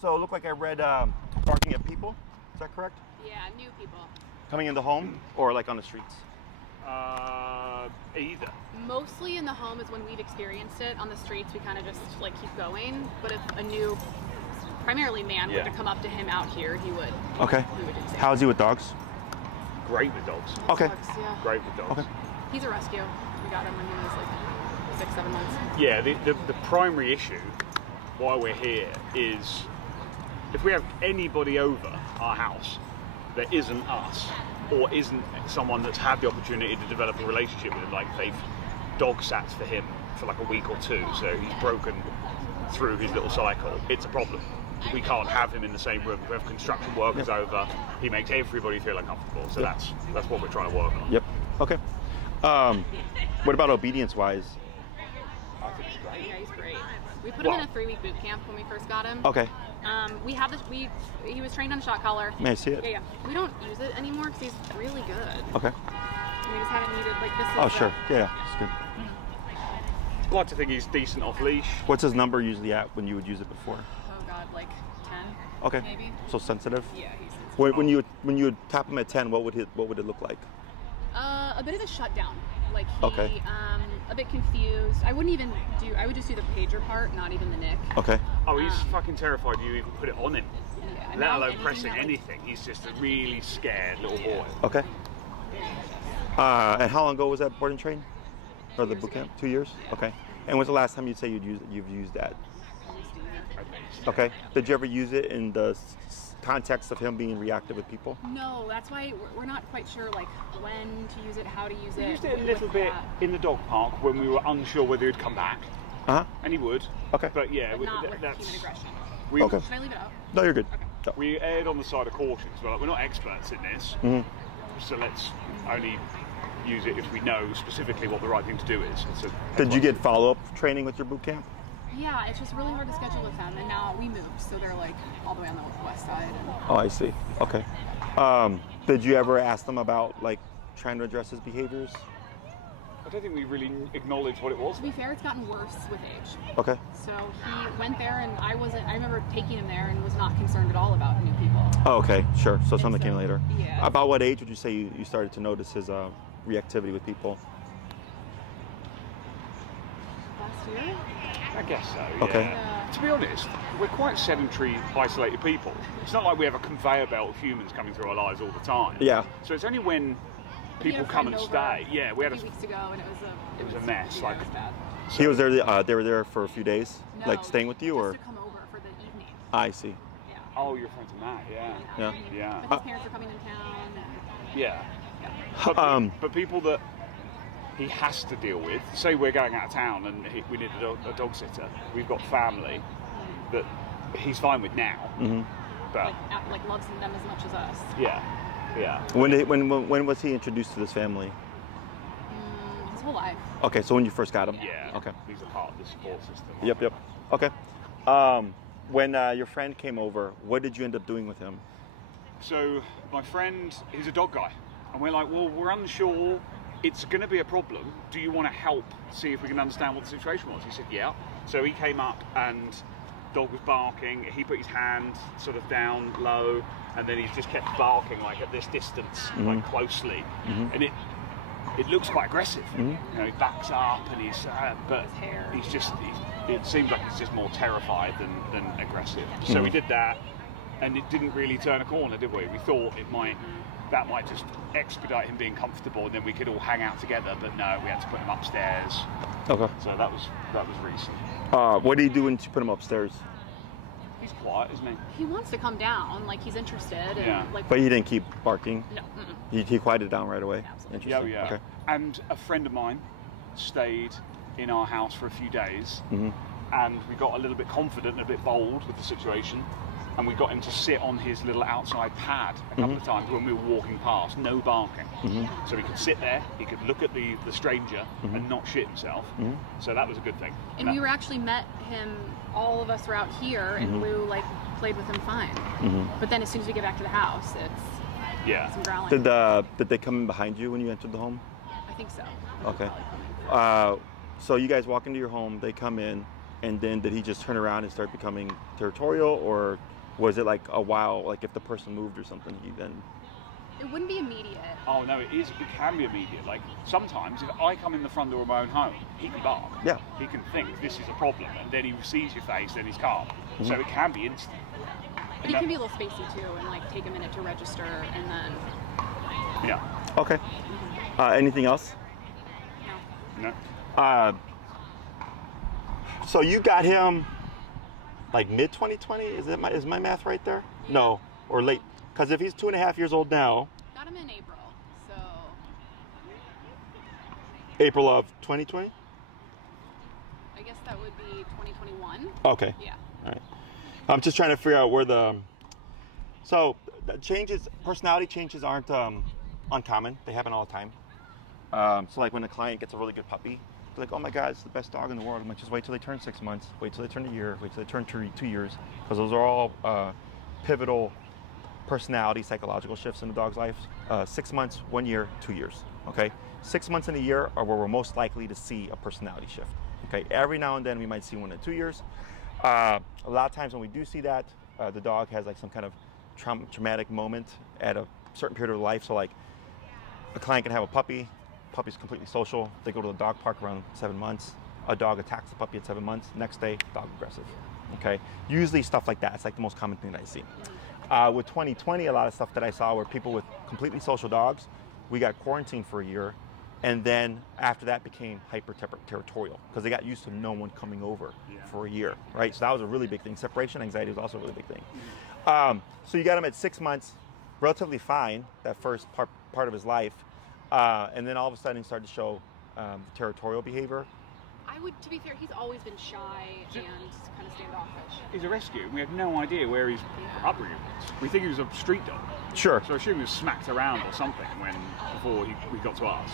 So it looked like I read barking at people. Is that correct? Yeah, new people. Coming in the home or like on the streets? Either. Mostly in the home is when we've experienced it. On the streets, we kind of just like keep going. But if a new, primarily man, were to come up to him out here, he would. Okay. He would do. How is he with dogs? Great with dogs. Okay. Dogs, yeah. Great with dogs. Okay. He's a rescue. We got him when he was like 6, 7 months. Yeah, the primary issue why we're here is if we have anybody over our house that isn't us or isn't someone that's had the opportunity to develop a relationship with him, like they've dog sat for him for like a week or 2, so he's broken through his little cycle, it's a problem. We can't have him in the same room. We have construction workers over. He makes everybody feel uncomfortable. So that's what we're trying to work on. Yep. Okay. What about obedience-wise? I think it's great. Yeah, he's great. We put him in a 3-week boot camp when we first got him. Okay. We have this. He was trained on shot collar. May I see it? Yeah. We don't use it anymore because he's really good. Okay. We just haven't needed like this. Oh, sure. Yeah, it's good. I'd like to think he's decent off leash. What's his number usually at when you would use it before? Oh God, like 10. Okay. Maybe. So sensitive. Yeah, he's sensitive. When you would tap him at 10, what would it look like? A bit of a shutdown. Like he, Okay. A bit confused. I wouldn't even do. I would just do the pager part, not even the nick. Okay. Oh, he's fucking terrified you even put it on him. Yeah, Let alone pressing anything. He's just a really scared little boy. Okay. And how long ago was that board and train? Or the boot camp? 2 years? Yeah. Okay. And when's the last time you'd say you've used that? Okay. Did you ever use it in the context of him being reactive with people? No, that's why we're not quite sure like when to use it, how to use it. We used it a little bit in the dog park when we were unsure whether he'd come back. Uh-huh. And he would. Okay. But yeah, But not with that's... human aggression. Okay. Should I leave it up? No, you're good. Okay. We erred on the side of caution. So we're not experts in this. Mm-hmm. So let's only use it if we know specifically what the right thing to do is. Did you get follow-up training with your boot camp? Yeah, it's just really hard to schedule with them, and now we moved, so they're like all the way on the west side. And... Oh, I see. Okay. Did you ever ask them about like trying to address his behaviors? I don't think we really acknowledged what it was. To be fair, it's gotten worse with age. Okay. So he went there, and I remember taking him there and was not concerned at all about new people. Oh, okay, sure. So something came later. Yeah. About what age would you say you started to notice his reactivity with people? Last year? I guess so, yeah. Okay. To be honest, we're quite sedentary, isolated people. It's not like we have a conveyor belt of humans coming through our lives all the time. Yeah. So it's only when people come and stay. Yeah, we had a few weeks ago, and it was a mess. Yeah, Like it was bad. He was there. They were there for a few days, No, like staying with you, or? Just to come over for the evening. I see. Yeah. Oh, you're friends with Matt, yeah. Yeah. Yeah. But his parents are coming in town. Yeah. Yeah. But people that he has to deal with, say we're going out of town and we need a dog sitter, we've got family that he's fine with now. Mm-hmm. But like loves them as much as us. yeah, yeah. When was he introduced to this family? His whole life. Okay, so when you first got him. Yeah. Okay. He's a part of the support system. Yep. Okay. When your friend came over, what did you end up doing with him? So my friend, he's a dog guy, and we're like, well, we're unsure. It's going to be a problem. Do you want to help see if we can understand what the situation was? He said, yeah. So he came up and dog was barking. He put his hand sort of down low, and then he's just kept barking like at this distance, like closely. And it looks quite aggressive. You know, he backs up and but His hair. it seems like he's just more terrified than aggressive. So we did that, and it didn't really turn a corner, did we? We thought that might just expedite him being comfortable, and then we could all hang out together. But no, we had to put him upstairs. Okay. So that was recent. What did he do when you put him upstairs? He's quiet, isn't he? He wants to come down, like he's interested. And, Yeah. like, But he didn't keep barking? no. He quieted down right away? Absolutely. Yeah, Interesting. yeah. Okay. And a friend of mine stayed in our house for a few days, and we got a little bit confident and a bit bold with the situation, and we got him to sit on his little outside pad a couple of times when we were walking past, no barking. So he could sit there, he could look at the stranger and not shit himself. So that was a good thing. And we were actually met him, all of us were out here, and Lou like played with him fine. But then as soon as we get back to the house, it's some growling. Did they come in behind you when you entered the home? I think so. Okay. So you guys walk into your home, they come in. and then did he just turn around and start becoming territorial, or was it like a while, like if the person moved or something, he then... It wouldn't be immediate. Oh no, it is. It can be immediate. Like sometimes, if I come in the front door of my own home, he can bark. Yeah. He can think this is a problem, and then he sees your face, then he's calm. So it can be instant. But he can be a little spacey too, and like take a minute to register, and then. Yeah. Okay. Anything else? No. So you got him like mid 2020? Is my math right there? Yeah. No, or late. Because if he's 2.5 years old now. Got him in April, so. April of 2020? I guess that would be 2021. Okay. Yeah. All right. I'm just trying to figure out where the. So the changes, personality changes aren't uncommon. They happen all the time. So like when a client gets a really good puppy, they're like, oh my God, it's the best dog in the world. I'm like, just wait till they turn 6 months, wait till they turn a year, wait till they turn 2 years, because those are all pivotal personality, psychological shifts in the dog's life. 6 months, 1 year, 2 years. Okay, 6 months and a year are where we're most likely to see a personality shift. Okay, every now and then we might see one in 2 years. A lot of times when we do see that, the dog has like some kind of traumatic moment at a certain period of life. So like a client can have a puppy. Puppy's completely social. They go to the dog park around 7 months. A dog attacks the puppy at 7 months. Next day, dog aggressive. Okay, usually stuff like that. It's like the most common thing that I see. With 2020, a lot of stuff that I saw were people with completely social dogs. We got quarantined for a year, and then after that became hyper-territorial because they got used to no one coming over for a year, right? So that was a really big thing. Separation anxiety was also a really big thing. So you got him at 6 months, relatively fine, that first part of his life, and then all of a sudden he started to show territorial behavior. To be fair, he's always been shy and kind of standoffish. He's a rescue, and we have no idea where his upbringing was. We think he was a street dog. Sure. So I assume he was smacked around or something before he got to us.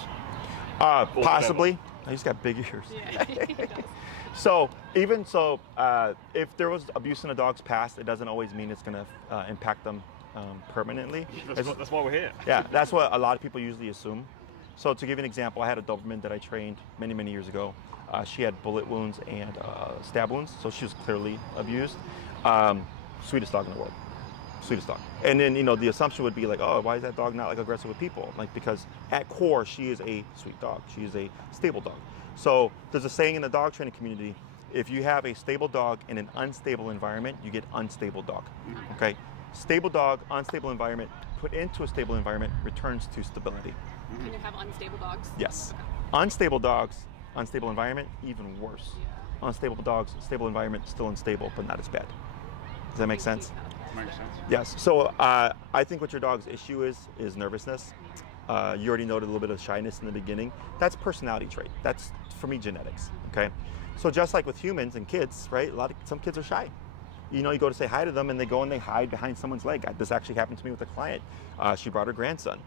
Possibly. He's got big ears. Yeah, he does. So even so, if there was abuse in a dog's past, it doesn't always mean it's going to impact them permanently. That's why we're here. Yeah, that's what a lot of people usually assume. So to give you an example, I had a Doberman that I trained many, many years ago. She had bullet wounds and stab wounds, so she was clearly abused. Sweetest dog in the world. Sweetest dog. And then, the assumption would be like, oh, why is that dog not like aggressive with people? Like, because at core, she is a sweet dog. She is a stable dog. So there's a saying in the dog training community, if you have a stable dog in an unstable environment, you get unstable dog, okay? Stable dog, unstable environment, put into a stable environment, returns to stability. Can you have unstable dogs? Yes. Unstable dogs, unstable environment, even worse. Unstable dogs, stable environment, still unstable, but not as bad. Does that make sense? Makes sense. Yes. So I think what your dog's issue is nervousness. You already noted a little bit of shyness in the beginning. That's personality trait. That's, for me, genetics. Okay. So just like with humans and kids, right? Some kids are shy. You go to say hi to them, and they go and they hide behind someone's leg. This actually happened to me with a client. She brought her grandson.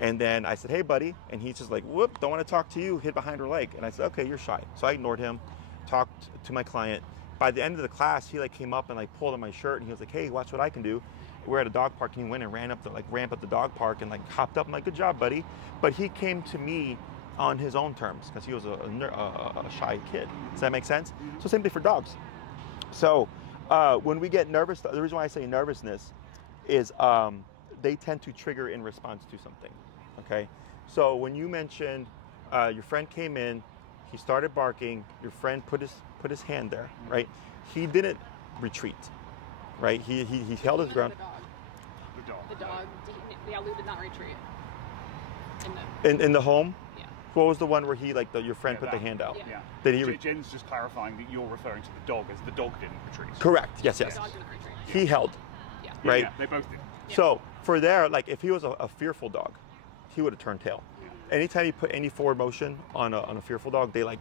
And then I said, hey, buddy. And he's just like, whoop, don't want to talk to you, hid behind her leg. And I said, okay, you're shy. So I ignored him, talked to my client. By the end of the class, he came up and pulled on my shirt, and he was like, hey, watch what I can do. We're at a dog park, and he went and ran up the ramp at the dog park and hopped up. I'm like, good job, buddy. But he came to me on his own terms because he was a shy kid. Does that make sense? So same thing for dogs. So when we get nervous, the reason why I say nervousness is they tend to trigger in response to something. Okay, so when you mentioned your friend came in, he started barking, your friend put his hand there, right? He didn't retreat, right? He held his ground. The dog. Lou did not retreat. In the home? Yeah. What was the one where he your friend put the hand out? Yeah. Did he? Jen's just clarifying that you're referring to the dog as the dog didn't retreat. Correct. Yes. The dog didn't retreat. He held. Yeah. Right. Yeah, they both did. Yeah. So for there, if he was a fearful dog, he would have turned tail. Anytime you put any forward motion on a fearful dog, they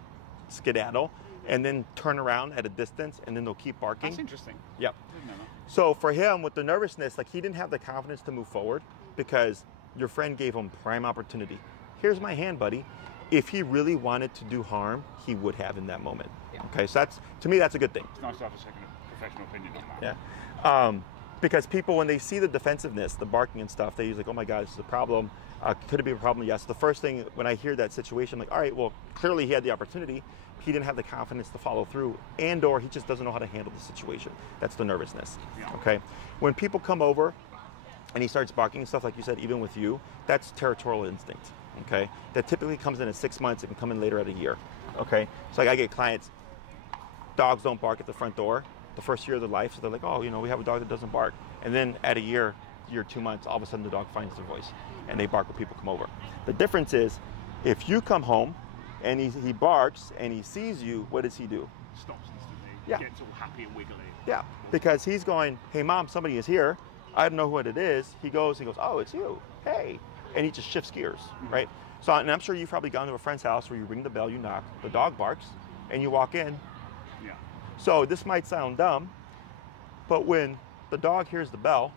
skedaddle and then turn around at a distance, and then they'll keep barking. That's interesting. Yep. Didn't know that. So for him, with the nervousness, he didn't have the confidence to move forward because your friend gave him prime opportunity. Here's my hand, buddy. If he really wanted to do harm, he would have in that moment. Yeah. Okay, so to me, that's a good thing. It's nice to have a second professional opinion on that. Yeah. Because people, when they see the defensiveness, the barking and stuff, they use like, oh my God, this is a problem. Could it be a problem? Yes. The first thing when I hear that situation, I'm like, all right, well, clearly he had the opportunity. He didn't have the confidence to follow through, and or he just doesn't know how to handle the situation. That's the nervousness. Yeah. Okay. When people come over and he starts barking and stuff, like you said, even with you, that's territorial instinct. Okay. That typically comes in at 6 months. It can come in later at a year. Okay. So like I get clients, dogs don't bark at the front door the first year of their life. So they're like, oh, you know, we have a dog that doesn't bark. And then at a year, 2 months, all of a sudden the dog finds their voice and they bark when people come over. The difference is if you come home and he barks and he sees you, what does he do? Stops instantly. Yeah. Gets all happy and wiggly. Yeah, because he's going, hey mom, somebody is here. I don't know what it is. He goes, oh, it's you. Hey. And he just shifts gears, right? So, and I'm sure you've probably gone to a friend's house where you ring the bell, you knock, the dog barks, and you walk in. Yeah. So this might sound dumb, but when the dog hears the bell,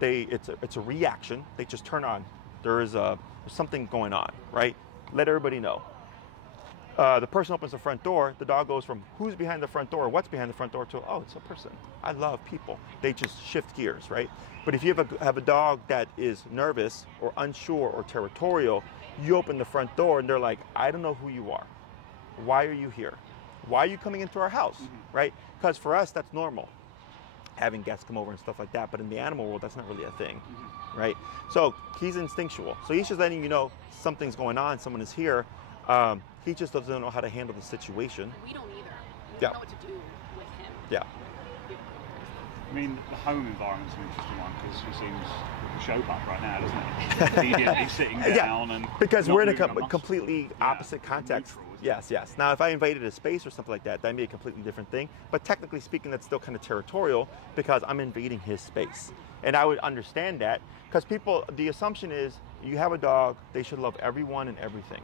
it's a reaction. They just turn on. There's something going on, right? Let everybody know. The person opens the front door. The dog goes from who's behind the front door, what's behind the front door, to oh, it's a person. I love people. They just shift gears, right? But if you have a dog that is nervous or unsure or territorial, you open the front door and they're like, I don't know who you are. Why are you here? Why are you coming into our house, right? Because for us, that's normal, having guests come over and stuff like that. But in the animal world, that's not really a thing, right? So he's instinctual. So he's just letting you know something's going on, someone is here. He just doesn't know how to handle the situation. We don't either. We Yeah. don't know what to do with him. Yeah. I mean, the home environment's an interesting one because he seems like a show pup right now, doesn't he? He's sitting down and because not we're in moving a completely opposite context. Neutral, isn't Yes, yes. Now, if I invaded a space or something like that, that'd be a completely different thing. But technically speaking, that's still kind of territorial because I'm invading his space. And I would understand that because people, the assumption is you have a dog, they should love everyone and everything.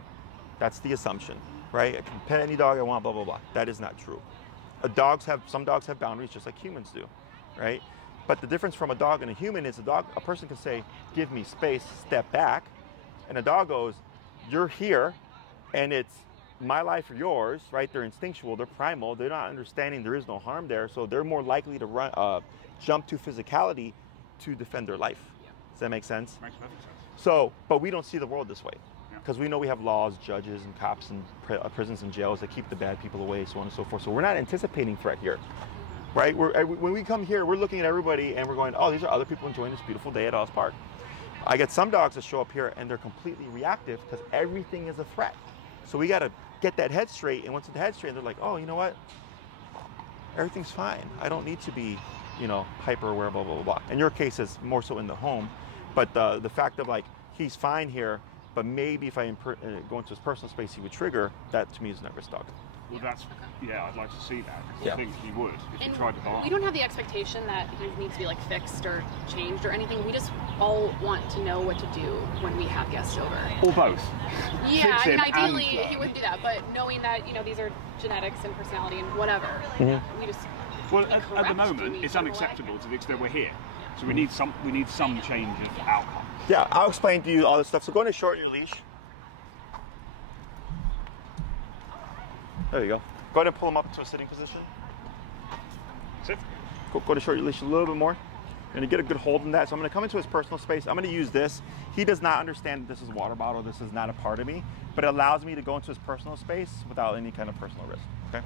That's the assumption, right? I can pet any dog I want, blah, blah, blah. That is not true. Some dogs have boundaries just like humans do, right? But the difference from a dog and a human is a person can say, give me space, step back. And a dog goes, you're here and it's my life or yours, right? They're instinctual, they're primal, they're not understanding there is no harm there. So they're more likely to jump to physicality to defend their life. Does that make sense? Makes perfect sense. So, but we don't see the world this way. Because we know we have laws, judges, and cops, and prisons and jails that keep the bad people away, so on and so forth. So we're not anticipating threat here, right? When we come here, we're looking at everybody and we're going, oh, these are other people enjoying this beautiful day at Oz Park. I get some dogs that show up here and they're completely reactive because everything is a threat. So we got to get that head straight, and once the head's straight, they're like, oh, you know what? Everything's fine. I don't need to be, hyper aware, blah, blah, blah, blah. In your case, it's more so in the home, but the fact of like, he's fine here, but maybe if I go into his personal space, he would trigger. That to me is a nervous dog. Well, I'd like to see that because Yeah. I think he would if he And tried to bark. we don't have the expectation that he needs to be like fixed or changed or anything. We just all want to know what to do when we have guests over. Or both. Yeah, Fix I mean, him ideally and he wouldn't do that, but knowing that these are genetics and personality and whatever, we just. Well, we at the correct moment, you it's in a way. unacceptable to the extent we're here. So we need some change of outcome. Yeah, I'll explain to you all this stuff. So go ahead and shorten your leash. There you go. Go ahead and pull him up to a sitting position. Sit. Go to shorten your leash a little bit more. You're going to get a good hold in that. So I'm going to come into his personal space. I'm going to use this. He does not understand that this is a water bottle. This is not a part of me. But it allows me to go into his personal space without any kind of personal risk. Okay?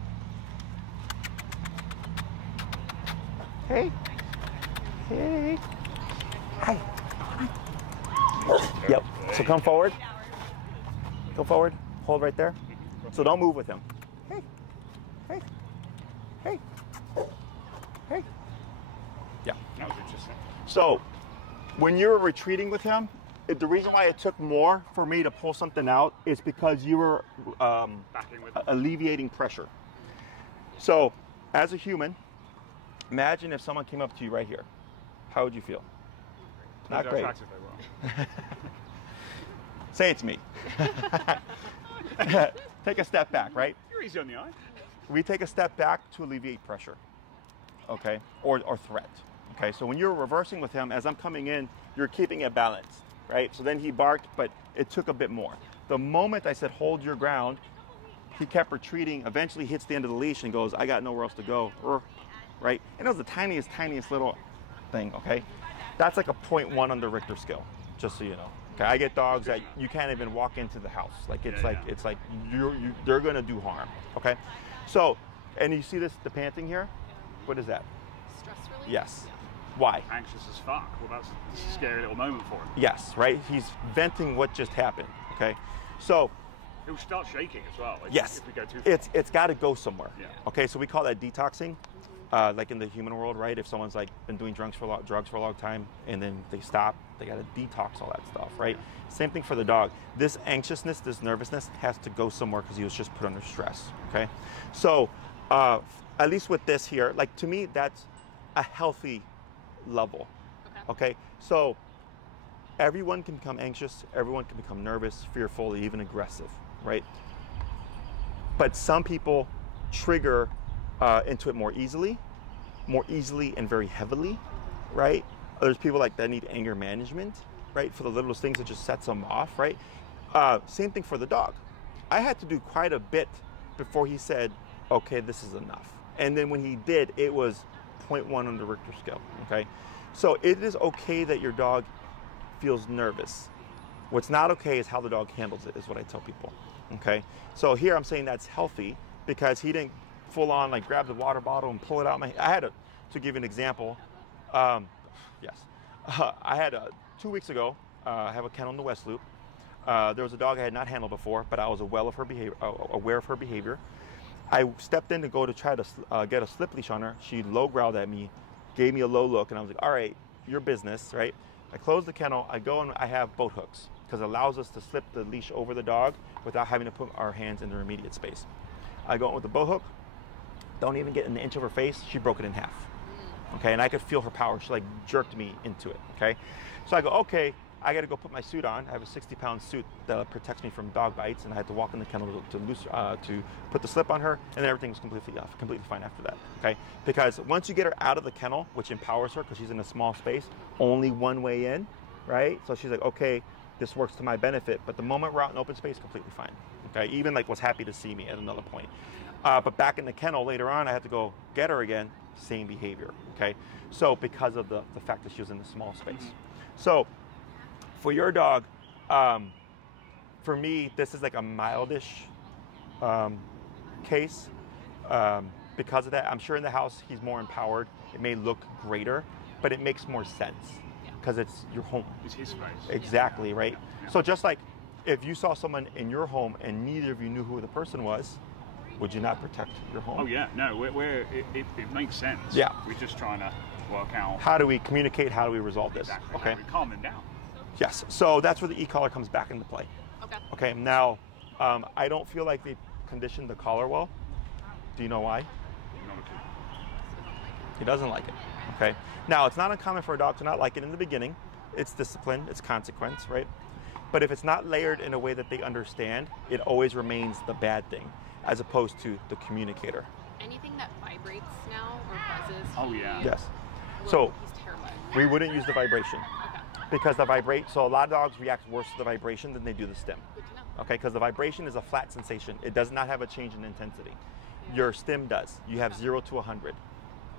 Hey. Hey. Hi. Yep. So come forward. Go forward. Hold right there. So don't move with him. Hey. Hey. Hey. Hey. Yeah. That was interesting. So when you're retreating with him, the reason why it took more for me to pull something out is because you were Backing with alleviating pressure. So as a human, imagine if someone came up to you right here. How would you feel? Not great. Attractive they were. Say it's me. Take a step back, right? You're easy on the eye. We take a step back to alleviate pressure, okay, or threat. Okay, so when you're reversing with him, as I'm coming in, you're keeping it balanced, right? So then he barked, but it took a bit more. The moment I said, hold your ground, he kept retreating, eventually hits the end of the leash and goes, I got nowhere else to go, right? And it was the tiniest little thing, okay? That's like a 0.1 on the Richter scale, just so you know. Okay, I get dogs that you can't even walk into the house. Like it's like they're gonna do harm. Okay, so and you see this, the panting here. What is that? Stress relief. Yes. Yeah. Why? Anxious as fuck. Well, that's a scary little moment for him. Yes, right. He's venting what just happened. Okay, so he'll start shaking as well. Yes, if we go too far. it's got to go somewhere. Yeah. Okay, so we call that detoxing. Like in the human world, right? If someone's like been doing drugs for a long time, and then they stop, they got to detox all that stuff, right? Same thing for the dog. This anxiousness, this nervousness has to go somewhere because he was just put under stress. Okay, so at least with this here, like to me, that's a healthy level. Okay, so everyone can become anxious, everyone can become nervous, fearful, even aggressive, right? But some people trigger into it more easily and very heavily, right? There's people like that need anger management, right? For the littlest things that just sets them off, right? Same thing for the dog. I had to do quite a bit before he said, okay, this is enough. And then when he did, it was 0.1 on the Richter scale, okay? So it is okay that your dog feels nervous. What's not okay is how the dog handles it, is what I tell people, okay? So here I'm saying that's healthy because he didn't full on like grab the water bottle and pull it out. I had to give you an example. Yes, I had 2 weeks ago. I have a kennel in the West Loop. There was a dog I had not handled before, but I was aware of her behavior. I stepped in to go to try to get a slip leash on her. She low growled at me, gave me a low look, and I was like, all right, your business, right? I close the kennel. I go and I have boat hooks because it allows us to slip the leash over the dog without having to put our hands in their immediate space. I go in with the boat hook. Don't even get an inch of her face. She broke it in half. Okay, and I could feel her power. She like jerked me into it. Okay, so I go, okay, I got to go put my suit on. I have a 60-pound suit that protects me from dog bites, and I had to walk in the kennel to put the slip on her, and then everything was completely fine after that. Okay, because once you get her out of the kennel, which empowers her because she's in a small space, only one way in, right? So she's like, okay, this works to my benefit. But the moment we're out in open space, completely fine. Okay, even like was happy to see me at another point. But back in the kennel later on, I had to go get her again. Same behavior. Okay, so because of the fact that she was in a small space. So for your dog, for me, this is like a mildish case. Because of that, I'm sure in the house he's more empowered. It may look greater, but it makes more sense because it's your home. It's his space. Exactly, right? Yeah. So just like if you saw someone in your home and neither of you knew who the person was, would you not protect your home? Oh yeah, no, it makes sense. Yeah. We're just trying to work out. How do we communicate? How do we resolve this? Exactly. Okay. We calm them down. Yes, so that's where the e-collar comes back into play. Okay. Okay, now, I don't feel like they conditioned the collar well. Do you know why? He doesn't like it, okay? Now, it's not uncommon for a dog to not like it in the beginning. It's discipline, it's consequence, right? But if it's not layered in a way that they understand, it always remains the bad thing, as opposed to the communicator. Anything that vibrates now or buzzes. Oh yeah. Yes. So he's terrified. we wouldn't use the vibration. Okay. Because so a lot of dogs react worse to the vibration than they do the stim. Good to know. Okay, because the vibration is a flat sensation. It does not have a change in intensity. Your stim does. You have 0 to 100.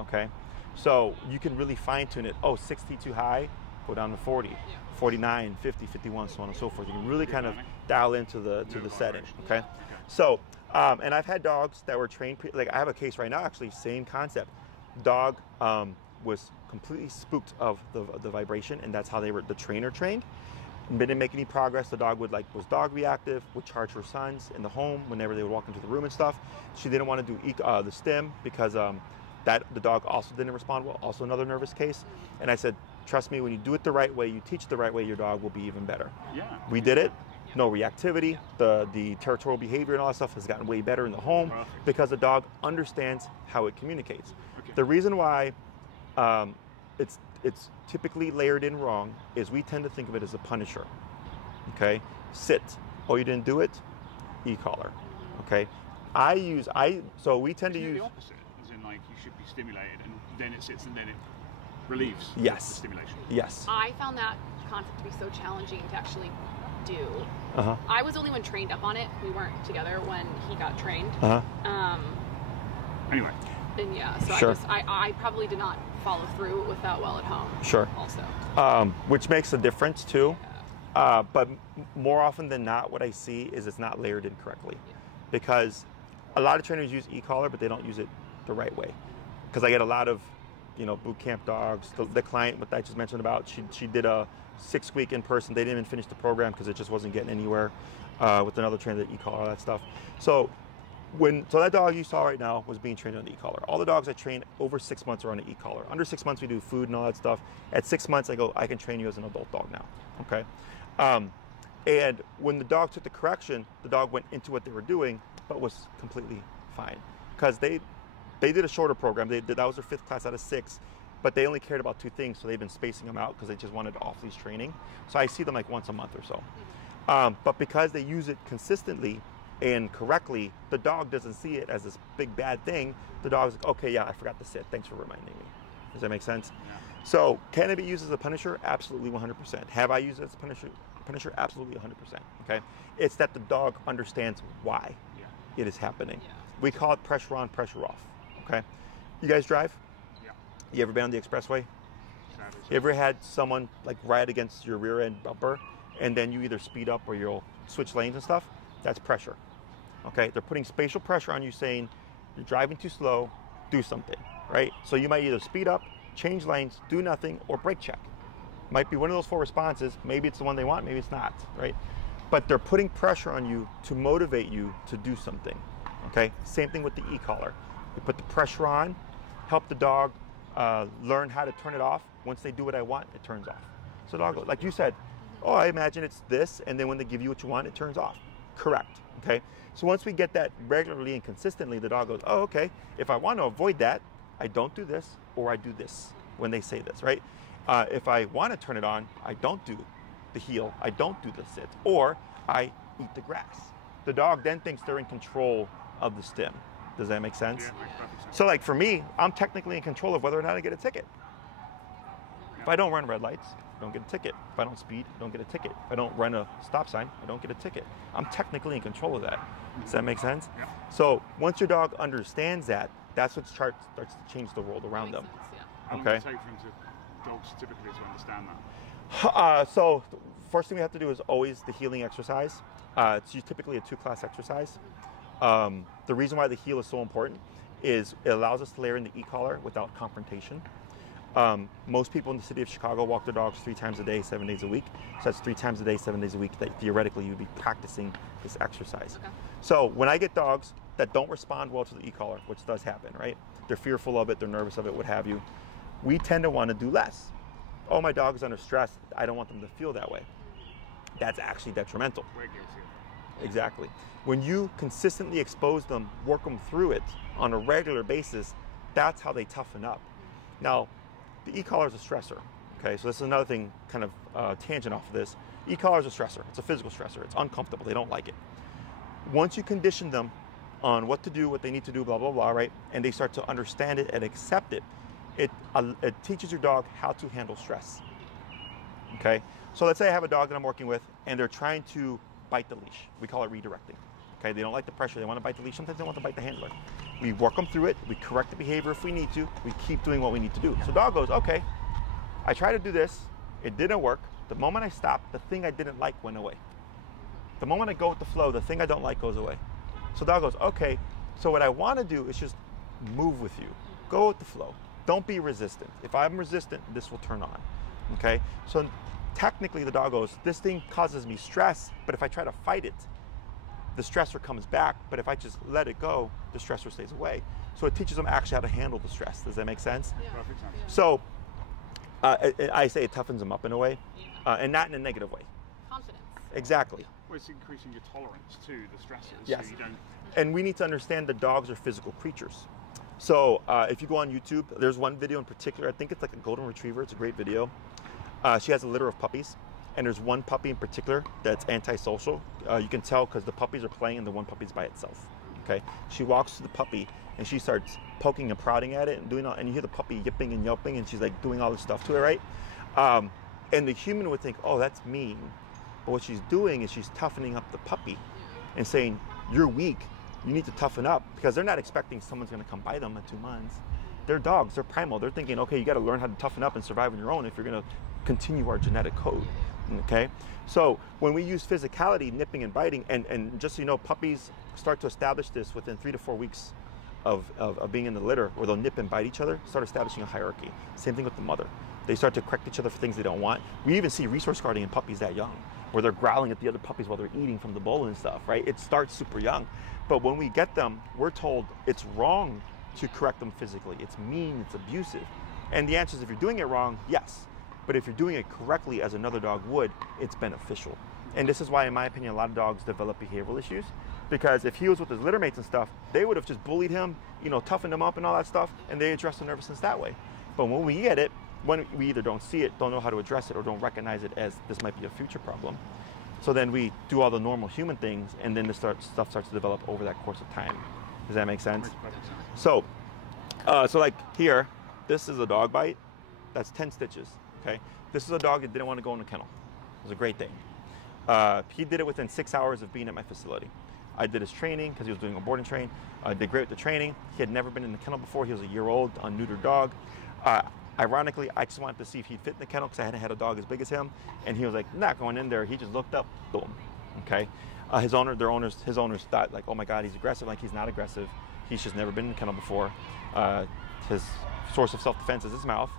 Okay, so you can really fine tune it. Oh, 60 too high, go down to 40, 49, 50, 51, so on and so forth. You can really kind of dial into the setting. Okay, so and I've had dogs that were trained. Like I have a case right now, actually, same concept. Dog was completely spooked of the vibration, and that's how the trainer trained. Didn't make any progress. The dog was dog reactive, would charge her sons in the home whenever they would walk into the room and stuff. She didn't want to do the stim because the dog also didn't respond well. Also another nervous case. And I said, trust me, when you do it the right way, you teach it the right way, your dog will be even better. Yeah. We did it. No reactivity. The territorial behavior and all that stuff has gotten way better in the home. Perfect. Because the dog understands how it communicates. Okay. The reason why it's typically layered in wrong is we tend to think of it as a punisher. Okay, sit. Oh, you didn't do it? E-collar. Okay, so we tend to use the opposite, as in like you should be stimulated and then it sits and then it relieves. Yes. The stimulation. Yes. I found that concept to be so challenging to actually do. Uh-huh. I was the only one trained up on it. We weren't together when he got trained. Uh-huh. Anyway. And yeah, so Sure. I probably did not follow through with that well at home. Sure. Also. Which makes a difference too. But more often than not, what I see is it's not layered in correctly. Because a lot of trainers use e-collar, but they don't use it the right way. Because I get a lot of, boot camp dogs. The client that I just mentioned about, she did a 6-week in person. They didn't even finish the program because it just wasn't getting anywhere with another trainer that e-collar, all that stuff. So that dog you saw right now was being trained on the e-collar. All the dogs I train over 6 months are on an e-collar. Under 6 months we do food and all that stuff. At 6 months I go, I can train you as an adult dog now. Okay. And when the dog took the correction, the dog went into what they were doing, but was completely fine because they did a shorter program. That was their 5th class out of 6, but they only cared about 2 things, so they've been spacing them out because they just wanted off-leash training. So I see them like once a month or so. But because they use it consistently and correctly, the dog doesn't see it as this big bad thing. The dog's like, okay, yeah, I forgot to sit. Thanks for reminding me. Does that make sense? Yeah. So can it be used as a punisher? Absolutely 100%. Have I used it as a punisher? Absolutely 100%. Okay. It's that the dog understands why it is happening. Yeah. We call it pressure on, pressure off. Okay. You guys drive? Yeah. You ever been on the expressway? You ever had someone like ride against your rear end bumper and then you either speed up or you'll switch lanes and stuff? That's pressure. Okay. They're putting spatial pressure on you saying you're driving too slow, do something, right? So you might either speed up, change lanes, do nothing, or brake check. Might be one of those 4 responses. Maybe it's the one they want, maybe it's not, right? But they're putting pressure on you to motivate you to do something, okay? Same thing with the e-collar. You put the pressure on, help the dog learn how to turn it off. Once they do what I want, it turns off. So the dog, like you said, oh, I imagine it's this, and then when they give you what you want, it turns off. Correct, okay? So once we get that regularly and consistently, the dog goes, oh, okay, if I want to avoid that, I don't do this, or I do this when they say this, right? If I want to turn it on, I don't do the heel, I don't do the sit, or I eat the grass. The dog then thinks they're in control of the stim. Does that make sense? Yeah, makes perfect sense. So like for me, I'm technically in control of whether or not I get a ticket. Yeah. If I don't run red lights, I don't get a ticket. If I don't speed, I don't get a ticket. If I don't run a stop sign, I don't get a ticket. I'm technically in control of that. Does that make sense? Yeah. So once your dog understands that, that's what starts to change the world around them. Sense, yeah. How long does it take for dogs typically to understand that? So first thing we have to do is always the healing exercise. It's typically a 2-class exercise. The reason why the heel is so important is it allows us to layer in the e-collar without confrontation. Most people in the city of Chicago walk their dogs 3 times a day, 7 days a week. So that's 3 times a day, 7 days a week that theoretically you'd be practicing this exercise. Okay. So when I get dogs that don't respond well to the e-collar, which does happen, right? They're fearful of it, they're nervous of it, what have you. We tend to want to do less. Oh, my dog is under stress. I don't want them to feel that way. That's actually detrimental. Exactly. When you consistently expose them, work them through it on a regular basis, that's how they toughen up. Now, the e-collar is a stressor. Okay, so this is another thing, kind of tangent off of this. E-collar is a stressor. It's a physical stressor. It's uncomfortable. They don't like it. Once you condition them on what to do, what they need to do, blah, blah, blah, right, and they start to understand it and accept it, it teaches your dog how to handle stress. Okay, so let's say I have a dog that I'm working with and they're trying to bite the leash. We call it redirecting. Okay, they don't like the pressure. They want to bite the leash. Sometimes they want to bite the handler. We work them through it. We correct the behavior if we need to. We keep doing what we need to do. So dog goes, okay, I tried to do this. It didn't work. The moment I stopped, the thing I didn't like went away. The moment I go with the flow, the thing I don't like goes away. So dog goes, okay, so what I want to do is just move with you. Go with the flow. Don't be resistant. If I'm resistant, this will turn on. Okay, so technically the dog goes, this thing causes me stress, but if I try to fight it, the stressor comes back, but if I just let it go, the stressor stays away. So it teaches them actually how to handle the stress. Does that make sense? Yeah. Perfect sense. So I say it toughens them up in a way, and not in a negative way. Confidence. Exactly. Well, it's increasing your tolerance to the stressors. Yes. So you don't... And we need to understand that dogs are physical creatures. So if you go on YouTube, there's one video in particular, I think it's like a golden retriever, it's a great video. She has a litter of puppies, and there's one puppy in particular that's antisocial. You can tell because the puppies are playing and the one puppy's by itself. Okay, she walks to the puppy and she starts poking and prodding at it and doing all, and you hear the puppy yipping and yelping, and she's like doing all this stuff to it, right? And the human would think, oh, that's mean. But what she's doing is she's toughening up the puppy and saying, you're weak, you need to toughen up, because they're not expecting someone's going to come by them in 2 months. They're dogs, they're primal. They're thinking, okay, you got to learn how to toughen up and survive on your own if you're going to continue our genetic code, okay? So when we use physicality, nipping and biting, and just so you know, puppies start to establish this within 3 to 4 weeks of being in the litter, where they'll nip and bite each other, start establishing a hierarchy. Same thing with the mother. They start to correct each other for things they don't want. We even see resource guarding in puppies that young, where they're growling at the other puppies while they're eating from the bowl and stuff, right? It starts super young. But when we get them, we're told it's wrong to correct them physically. It's mean, it's abusive. And the answer is, if you're doing it wrong, yes. But if you're doing it correctly, as another dog would, it's beneficial. And this is why, in my opinion, a lot of dogs develop behavioral issues. Because if he was with his litter mates and stuff, they would have just bullied him, you know, toughened him up and all that stuff, and they address the nervousness that way. But when we get it, when we either don't see it, don't know how to address it, or don't recognize it as this might be a future problem, so then we do all the normal human things, and then stuff starts to develop over that course of time. Does that make sense? So, so like here, this is a dog bite. That's 10 stitches, okay? This is a dog that didn't want to go in the kennel. It was a great thing. He did it within 6 hours of being at my facility. I did his training because he was doing a boarding train. Did great with the training. He had never been in the kennel before. He was a year old, a neutered dog. Ironically, I just wanted to see if he'd fit in the kennel because I hadn't had a dog as big as him. And he was like, not going in there. He just looked up, boom, okay? His owners thought like, oh my God, he's aggressive. Like, he's not aggressive. He's just never been in the kennel before. His source of self-defense is his mouth,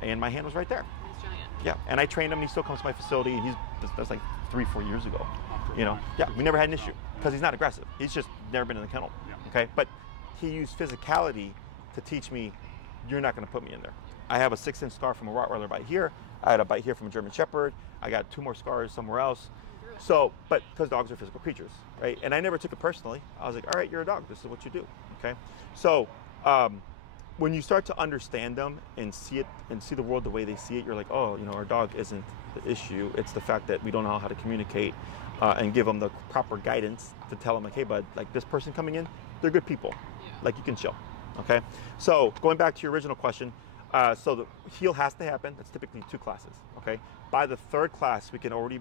and my hand was right there. He's giant. Yeah, and I trained him, and he still comes to my facility, and that's like 3-4 years ago. You know, yeah, we never had an issue because he's not aggressive. He's just never been in the kennel, okay? But he used physicality to teach me, you're not gonna put me in there. I have a 6-inch scar from a Rottweiler bite here. I had a bite here from a German Shepherd. I got 2 more scars somewhere else. So, but because dogs are physical creatures, right? And I never took it personally. I was like, all right, you're a dog. This is what you do, okay? So, when you start to understand them and see it and see the world the way they see it, you're like, oh, you know, our dog isn't the issue. It's the fact that we don't know how to communicate and give them the proper guidance to tell them, like, hey, bud, like this person coming in, they're good people. Yeah. Like, you can chill, okay? So going back to your original question, so the heel has to happen. That's typically 2 classes, okay? By the 3rd class, we can already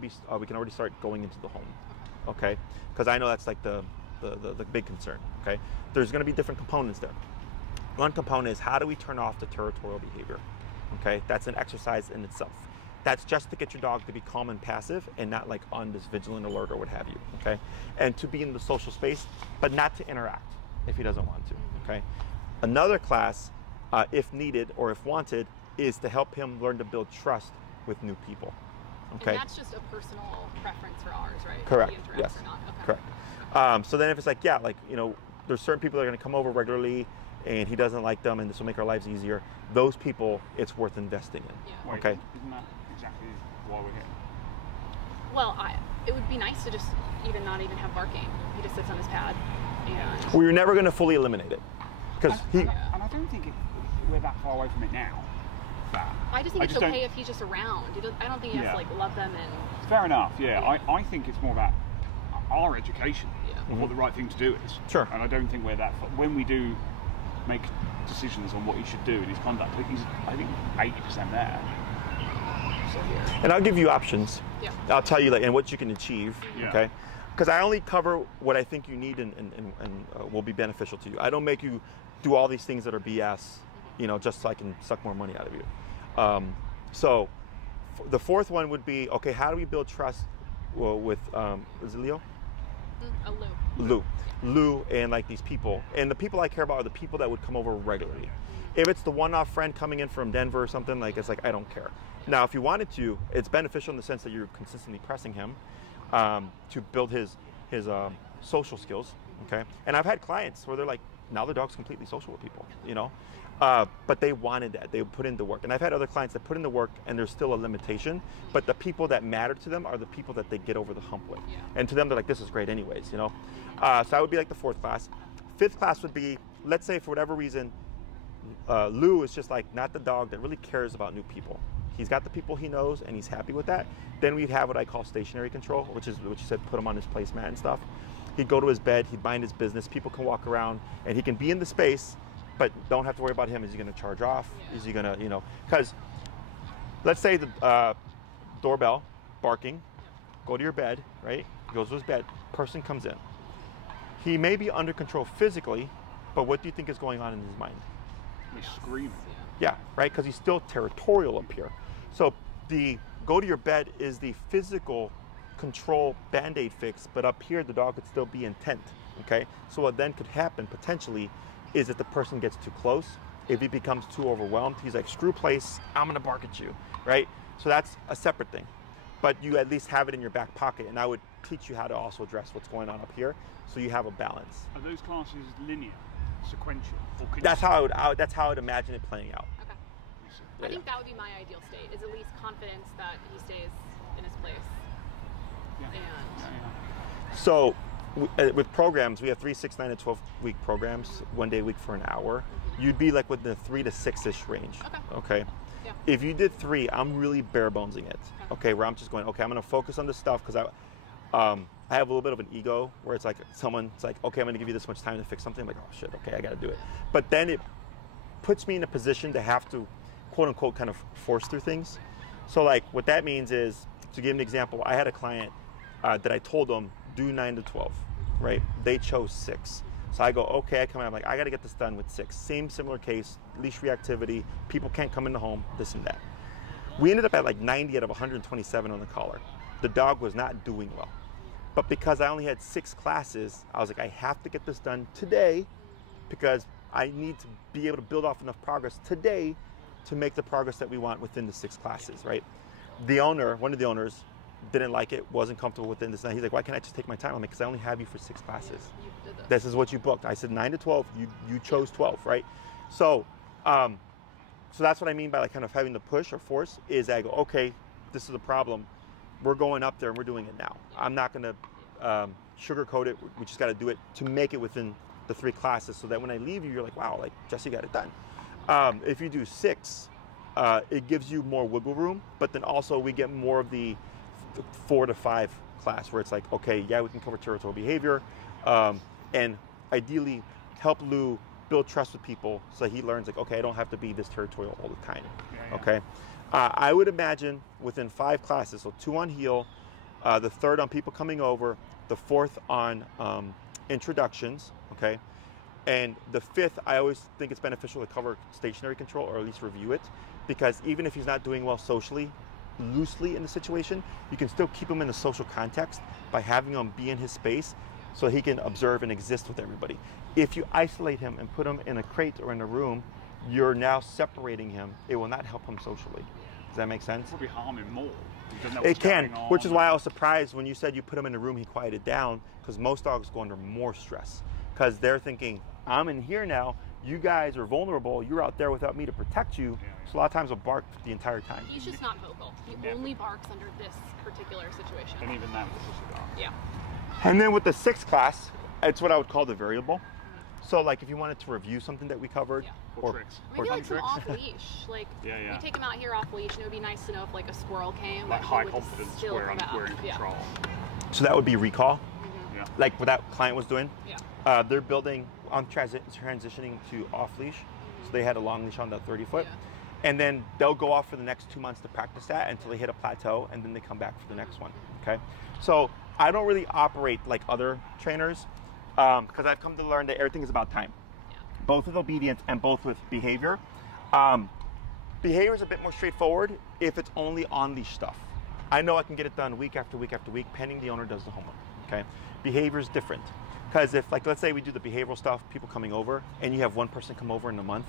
start going into the home, okay? Because I know that's like the big concern, okay? There's going to be different components there. One component is, how do we turn off the territorial behavior, okay? That's an exercise in itself. That's just to get your dog to be calm and passive and not like on this vigilant alert or what have you, okay? And to be in the social space, but not to interact if he doesn't want to, okay? Another class, if needed or if wanted, is to help him learn to build trust with new people, okay? And that's just a personal preference for ours, right? Correct, yes, or not. Okay. Correct. So then if it's like, yeah, like, you know, there's certain people that are gonna come over regularly and he doesn't like them and this will make our lives easier, those people, it's worth investing in, yeah. Okay? Isn't that exactly why we're here? Well, it would be nice to just not even have barking. He just sits on his pad. And We're never gonna fully eliminate it. Because and I don't think we're that far away from it now. I just think it's okay if he's just around. I don't think he has to like love them and. Fair enough. Yeah, I think it's more about our education of what the right thing to do is. Sure. And I don't think we're that far. When we do make decisions on what he should do in his conduct, I think 80% there. So, yeah. And I'll give you options. Yeah. I'll tell you like and what you can achieve. Yeah. Okay. Because I only cover what I think you need and will be beneficial to you. I don't make you do all these things that are BS, you know, just so I can suck more money out of you. So the 4th one would be, okay, how do we build trust with, is it Leo? Lou and like these people. And the people I care about are the people that would come over regularly. If it's the one-off friend coming in from Denver or something, like it's like, I don't care. Now, if you wanted to, it's beneficial in the sense that you're consistently pressing him to build his social skills, okay? And I've had clients where they're like, now the dog's completely social with people, you know? But they wanted that. They put in the work. And I've had other clients that put in the work and there's still a limitation, but the people that matter to them are the people that they get over the hump with. Yeah. And to them, they're like, this is great anyways, you know? So that would be like the 4th class. 5th class would be, let's say for whatever reason, Lou is just like not the dog that really cares about new people. He's got the people he knows and he's happy with that. Then we'd have what I call stationary control, which is what you said, put him on his placemat and stuff. He'd go to his bed, he'd mind his business, people can walk around and he can be in the space, but don't have to worry about him. Is he gonna charge off? Yeah. Is he gonna, you know, because let's say the doorbell, barking, go to your bed, right? He goes to his bed, person comes in. He may be under control physically, but what do you think is going on in his mind? He's screaming. Yeah, right, because he's still territorial up here. So the go to your bed is the physical control Band-Aid fix, but up here the dog could still be intent, okay? So what then could happen potentially is that the person gets too close. If he becomes too overwhelmed, he's like, screw place, I'm gonna bark at you, right? So that's a separate thing. But you at least have it in your back pocket, and I would teach you how to also address what's going on up here, so you have a balance. Are those classes linear, sequential? Or That's how I would imagine it playing out. Okay. I think that would be my ideal state, is at least confidence that he stays in his place. Yeah. And So with programs, we have 3, 6, 9, and 12-week programs, 1 day a week for an hour. You'd be like with the 3 to 6-ish range. Okay. Yeah. If you did 3, I'm really bare bonesing it. Okay, where I'm just going, okay, I'm gonna focus on this stuff because I have a little bit of an ego where it's like someone's like, okay, I'm gonna give you this much time to fix something. I'm like, oh shit, okay, I gotta do it. But then it puts me in a position to have to, quote unquote, kind of force through things. So like what that means is, to give an example, I had a client that I told them do 9 to 12, right? They chose 6. So I go, okay, I come in, I'm like, I gotta get this done with 6. Same similar case, leash reactivity, people can't come in the home, this and that. We ended up at like 90 out of 127 on the collar. The dog was not doing well. But because I only had 6 classes, I was like, I have to get this done today because I need to be able to build off enough progress today to make the progress that we want within the 6 classes, right? The owner, one of the owners, didn't like it, wasn't comfortable within this. He's like, why can't I just take my time? I'm like, because I only have you for 6 classes. you did This is what you booked. I said 9 to 12, you chose 12, right? So, so that's what I mean by like kind of having the push or force is I go, okay, this is a problem. We're going up there and we're doing it now. I'm not gonna sugarcoat it. We just gotta do it to make it within the 3 classes so that when I leave you, you're like, wow, like Jesse got it done. If you do 6, it gives you more wiggle room, but then also we get more of the 4 to 5 class where it's like, okay, yeah, we can cover territorial behavior, and ideally help Lou build trust with people so he learns like, okay, I don't have to be this territorial all the time. Okay. I would imagine within 5 classes, so 2 on heel, the 3rd on people coming over, the 4th on introductions, okay, and the 5th, I always think it's beneficial to cover stationary control or at least review it, because even if he's not doing well socially, loosely in the situation, you can still keep him in the social context by having him be in his space so he can observe and exist with everybody. If you isolate him and put him in a crate or in a room, you're now separating him. It will not help him socially. Does that make sense? Probably harm him more. It can, which is why I was surprised when you said you put him in a room, he quieted down, because most dogs go under more stress because they're thinking, I'm in here now, you guys are vulnerable, you're out there without me to protect you. So a lot of times he'll bark the entire time. He's just not vocal. He only barks under this particular situation. And even that was a cigar. Yeah. And then with the 6th class, it's what I would call the variable. So like if you wanted to review something that we covered, or tricks. Maybe like some off leash. Like we take him out here off leash, and it would be nice to know if like a squirrel came. Like high confidence where we're in control. So that would be recall. Yeah. Like what that client was doing. Yeah. They're building on transitioning to off leash. So they had a long leash on the 30 foot. Yeah. And then they'll go off for the next 2 months to practice that until they hit a plateau, and then they come back for the next one. Okay. So I don't really operate like other trainers because I've come to learn that everything is about time. Both with obedience and both with behavior. Behavior is a bit more straightforward if it's only on leash stuff. I know I can get it done week after week after week, pending the owner does the homework, okay? Behavior is different. Because if, like, let's say we do the behavioral stuff, people coming over, and you have one person come over in a month,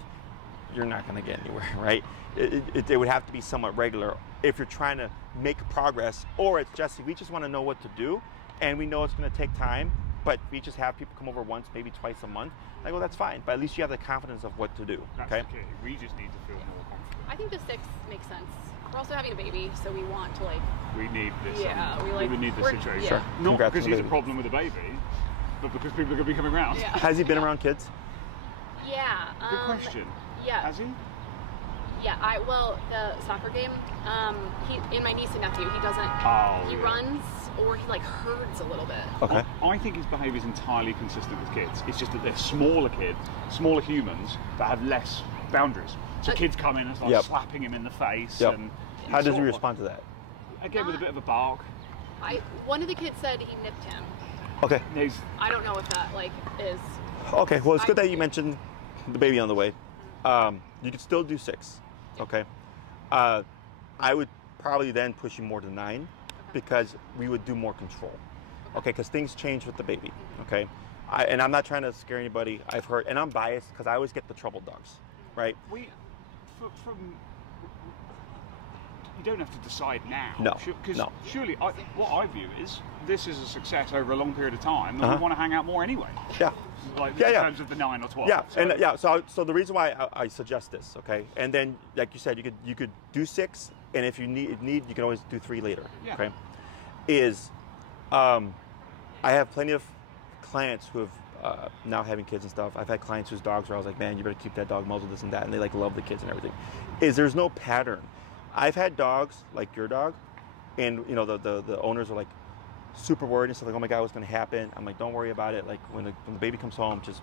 you're not gonna get anywhere, right? It would have to be somewhat regular if you're trying to make progress, or it's Jesse, we just wanna know what to do, and we know it's gonna take time, but we just have people come over once, maybe twice a month. I go, that's fine, but at least you have the confidence of what to do, okay? Okay, we just need to feel more confident. I think the 6 makes sense. We're also having a baby, so we want to like... We need this. Yeah, we need this situation. Yeah. Sure. Not Congrats because on he's the a problem with a baby, but because people are going to be coming around. Yeah. Has he been around kids? Yeah. Good question. Yeah. Has he? Yeah, well, the soccer game, in my niece and nephew, he doesn't, he runs or he like herds a little bit. Okay. I think his behaviour is entirely consistent with kids. It's just that they're smaller kids, smaller humans that have less boundaries. So kids come in and start slapping him in the face. And how does he respond to that? Again, with a bit of a bark. One of the kids said he nipped him. Okay. I don't know if that like is... Okay, well it's good that you mentioned the baby on the way. You could still do 6, okay? I would probably then push you more to 9 because we would do more control, okay? Because things change with the baby, okay? And I'm not trying to scare anybody. I've heard, and I'm biased because I always get the troubled dogs, right? You don't have to decide now. No. Because no. surely, what I view is this is a success over a long period of time, and we want to hang out more anyway. Yeah. Like in terms of the 9 or 12. Yeah, so, So the reason why I suggest this, okay, and then like you said, you could do 6, and if you need you can always do 3 later. Yeah. Okay. I have plenty of clients who have now having kids and stuff. I've had clients whose dogs where I was like, man, you better keep that dog muzzled, this and that, and they like love the kids and everything. There's no pattern. I've had dogs like your dog, and you know the owners are like super worried and stuff, like, oh my God, what's going to happen? I'm like, don't worry about it. Like when the baby comes home, just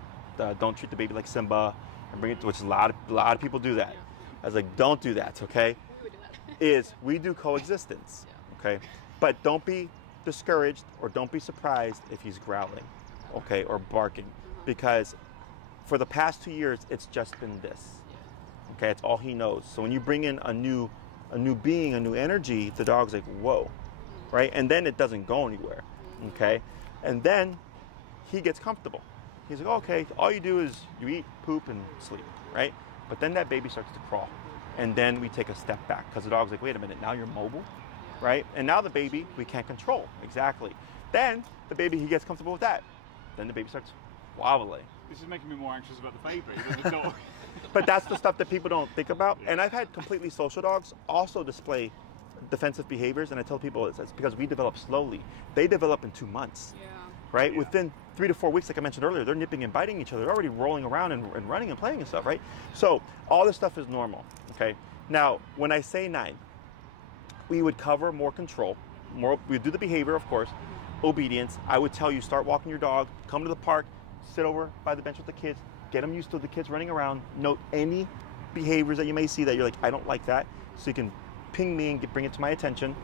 don't treat the baby like Simba and bring it to, which a lot of people do that. I was like, don't do that, okay? We would do that. We do coexistence, okay? But don't be discouraged or don't be surprised if he's growling, okay, or barking, because for the past 2 years, it's just been this, okay? It's all he knows. So when you bring in a new being, a new energy, the dog's like, whoa, right? And then it doesn't go anywhere, okay? And then he gets comfortable. He's like, okay, all you do is you eat, poop, and sleep, right? But then that baby starts to crawl. And then we take a step back because the dog's like, wait a minute, now you're mobile, right? And now the baby, we can't control, exactly. Then the baby, he gets comfortable with that. Then the baby starts wobbling. This is making me more anxious about the baby than the dog. But that's the stuff that people don't think about. And I've had completely social dogs also display defensive behaviors, and I tell people it's because we develop slowly. They develop in 2 months, right? Yeah. Within 3 to 4 weeks, like I mentioned earlier, they're nipping and biting each other. They're already rolling around and running and playing and stuff, right? So all this stuff is normal, okay? Now, when I say 9, we would cover more control. We do the behavior, of course, obedience. I would tell you, start walking your dog, come to the park, sit over by the bench with the kids, get them used to the kids running around, note any behaviors that you may see that you're like, I don't like that, so you can ping me and bring it to my attention,